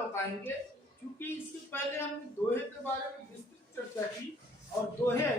बताएंगे, क्योंकि इसके पहले हमने दोहे के बारे में विस्तृत चर्चा की और दोहे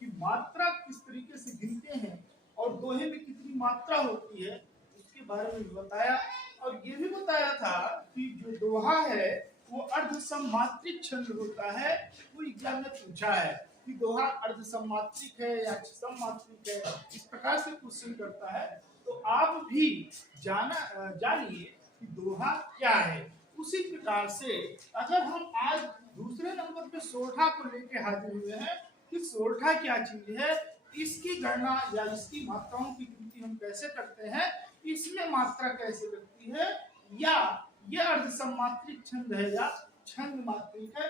की मात्रा किस तरीके से गिनते हैं और दोहे में कितनी मात्रा होती है उसके बारे में बताया। और ये भी बताया था कि जो दोहा है वो अर्ध सम्मात्रिक छंद होता है। वो एग्जाम में पूछा है कि दोहा अर्ध सम्मात्रिक है या सम्मात्रिक है, इस प्रकार से क्वेश्चन करता है। तो आप भी जानिए कि दोहा क्या है। उसी प्रकार से अगर हम आज दूसरे नंबर पे सोरठा को लेके हाजिर हुए हैं कि सोरठा क्या चीज है, इसकी गणना या इसकी मात्राओं की गिनती हम कैसे करते हैं, इसमें मात्रा कैसे लगती है, या यह अर्ध सम्मात्रिक छंद है या छंद मात्रिक है,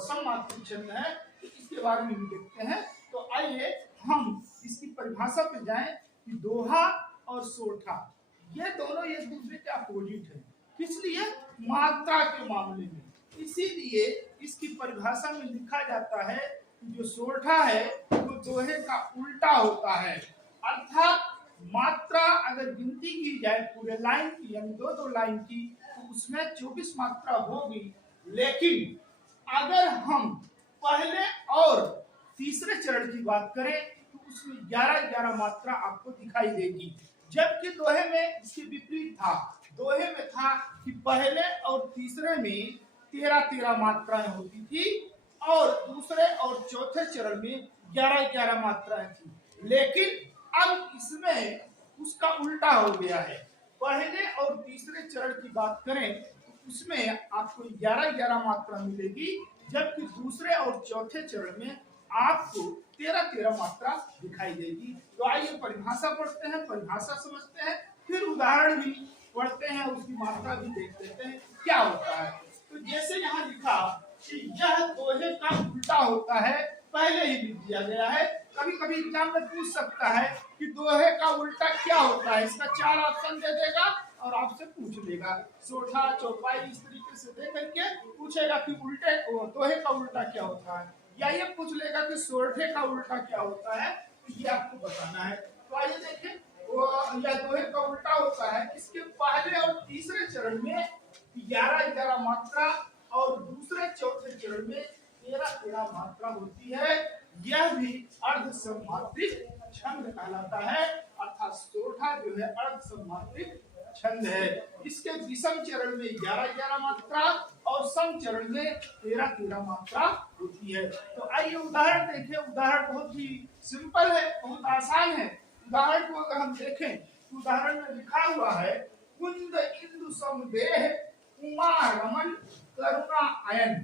सम्मात्रिक छंद है, तो इसके बारे में भी देखते हैं। तो आइए हम इसकी परिभाषा पे जाएं कि दोहा और सोरठा ये दोनों एक दूसरे के अपोजिट है। किस लिए? मात्रा के मामले में। इसीलिए इसकी परिभाषा में लिखा जाता है कि जो सोरठा है वो दोहे का उल्टा होता है। अर्थात मात्रा अगर गिनती की जाए पूरे लाइन की यानी दो लाइन की तो उसमें 24 मात्रा होगी, लेकिन अगर हम पहले और तीसरे चरण की बात करें तो उसमें 11 मात्रा आपको दिखाई देगी। जबकि दोहे में इसके विपरीत था। दोहे में था कि पहले और तीसरे में 13 मात्राएं होती थी और दूसरे और चौथे चरण में 11 मात्राएं थी। लेकिन अब इसमें उसका उल्टा हो गया है। पहले और तीसरे चरण की बात करें तो उसमें आपको 11 मात्रा मिलेगी, जबकि दूसरे और चौथे चरण में आपको 13 मात्रा दिखाई देगी। तो आइए परिभाषा पढ़ते हैं, परिभाषा समझते हैं, फिर उदाहरण भी पढ़ते हैं, उसकी मात्रा भी देख लेते हैं क्या होता है। तो जैसे यहाँ लिखा कि यह दोहे का उल्टा होता है, पहले ही लिख दिया गया है। कभी कभी एग्जाम में पूछ सकता है कि दोहे का उल्टा क्या होता है, इसका 4 ऑप्शन दे देगा और आपसे पूछ लेगा। सोरठा चौपाई इस तरीके से दे करके पूछेगा कि उल्टे दोहे का उल्टा क्या होता है, या ये पूछ लेगा कि सोरठे का उल्टा क्या होता है, तो ये आपको बताना है। तो आइए देखें, वो या दोहे का उल्टा होता है, इसके पहले और तीसरे चरण में 11 मात्रा और दूसरे चौथे चरण में 13 मात्रा होती है। यह भी अर्ध सम्मात्रिक छंद कहलाता है, अर्थात सोरठा जो है अर्ध सम्मात्रिक छंद है। इसके विषम चरण में 11 मात्रा और सम चरण में 13 मात्रा होती है। तो आइए उदाहरण देखें। उदाहरण बहुत ही सिंपल है, बहुत आसान है। उदाहरण को अगर हम देखें तो उदाहरण में लिखा हुआ है कुंद इंदु समदेह उमा रमन करुणा आयन।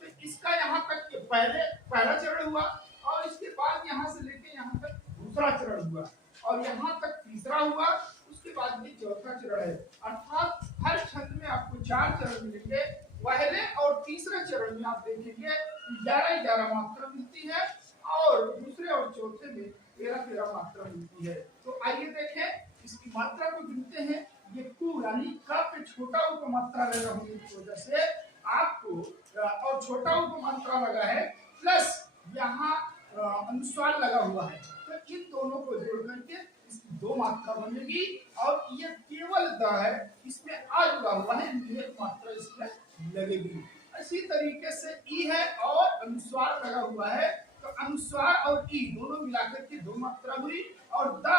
तो इसका यहाँ तक के पहला चरण हुआ और इसके बाद यहाँ से लेके यहाँ तक दूसरा चरण हुआ और यहाँ तक तीसरा हुआ, उसके बाद ये चौथा चरण है। अर्थात हर छंद में आपको 4 चरण मिलेंगे। पहले और तीसरे चरण में आप देखेंगे 11 मात्रा मिलती है और दूसरे और चौथे में 13 मात्रा मिलती है। तो आइए देखें इसकी मात्रा को गिनते हैं। ये कु यानी क पे छोटा उपमात्रा लगा होने की वजह से आपको और छोटा उपमात्रा लगा है प्लस यहाँ अनुस्वार लगा हुआ है, तो इन दोनों को जोड़ करके इसकी 2 मात्रा बनेगी और ये केवल द है, इसमें आ जुड़ा हुआ है, एक मात्रा इसमें लगेगी। इसी तरीके से ई है और अनुस्वार लगा हुआ है, तो अनुस्वार और ई दोनों मिलाकर के 2 मात्रा हुई। और द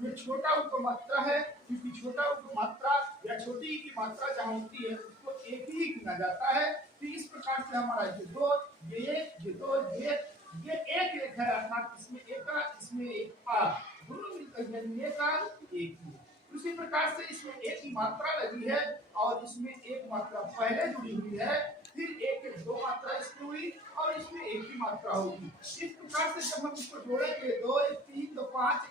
में छोटा उपमात्रा है, क्योंकि छोटा उपमात्रा या छोटी ई की मात्रा जहाँ होती है उसको एक ही गिना जाता है। तो इस प्रकार से हमारा ये 2 ये 1 ये 2 ये एक है, अर्थात इसमें एक का इसमें एक आ दोनों मिलकर एक का एक ही। उसी प्रकार से इसमें एक ही मात्रा लगी है और इसमें एक मात्रा पहले जुड़ी हुई है, फिर एक 2 मात्रा इसमें हुई और इसमें एक ही मात्रा होगी। इस प्रकार से जब हम इसको जोड़ेंगे 2 1 3 2 5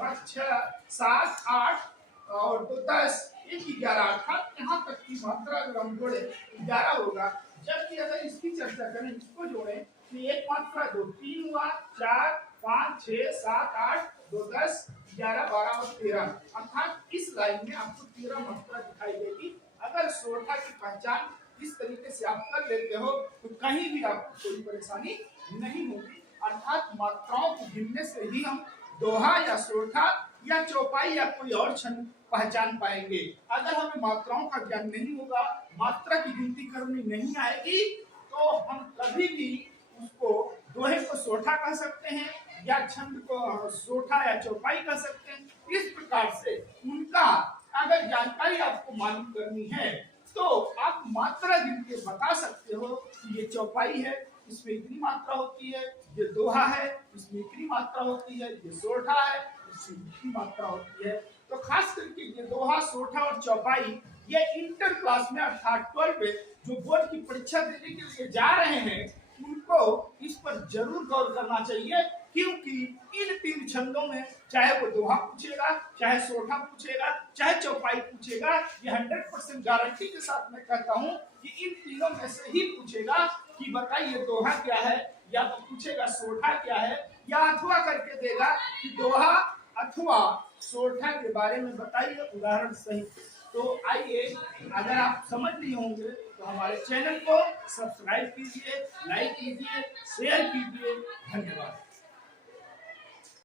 5 6 7 8 और 2 10 1 11, अर्थात यहाँ तक की मात्रा अगर हम जोड़े 11 होगा। जबकि अगर इसकी चर्चा करें, इसको जोड़े तो एक मात्रा 2 3 हुआ, 4 5 6 7 8 2 10 11 12 और 13, अर्थात इस लाइन में आपको 13 मात्रा दिखाई देगी। अगर सोरठा की पहचान इस तरीके से आप कर लेते हो तो कहीं भी आपको कोई परेशानी नहीं होगी। अर्थात मात्राओं को गिनने से ही हम दोहा या सोरठा या चौपाई या कोई और छंद पहचान पाएंगे। अगर हमें मात्राओं का ज्ञान नहीं होगा, मात्रा की गिनती करनी नहीं आएगी तो हम कभी भी उसको दोहे को सोठा कह सकते हैं या छंद को सोठा या चौपाई कह सकते हैं। इस प्रकार से उनका अगर जानकारी आपको मालूम करनी है तो आप मात्रा गिन के बता सकते हो कि ये चौपाई है, इसमें इतनी मात्रा होती है, ये दोहा है, इसमें इतनी मात्रा होती है, ये सोठा है, इसमें इतनी मात्रा होती है। तो खास करके ये दोहा, सोठा और चौपाई ये इंटर क्लास में अर्थात 12 में जो बोर्ड की परीक्षा देने के लिए जा रहे हैं उनको इस पर जरूर गौर करना चाहिए, क्योंकि इन 3 छंदों में चाहे वो दोहा पूछेगा, चाहे सोठा पूछेगा, चाहे चौपाई पूछेगा, ये 100% गारंटी के साथ मैं कहता हूं कि इन तीनों में से ही पूछेगा कि बताइए दोहा क्या है, या तो पूछेगा सोठा क्या है, या अथवा करके देगा कि दोहा अथवा सोठा के बारे में बताइए उदाहरण सहित। तो आइए, अगर आप समझ लिए होंगे तो हमारे चैनल को सब्सक्राइब कीजिए, लाइक कीजिए, शेयर कीजिए। धन्यवाद।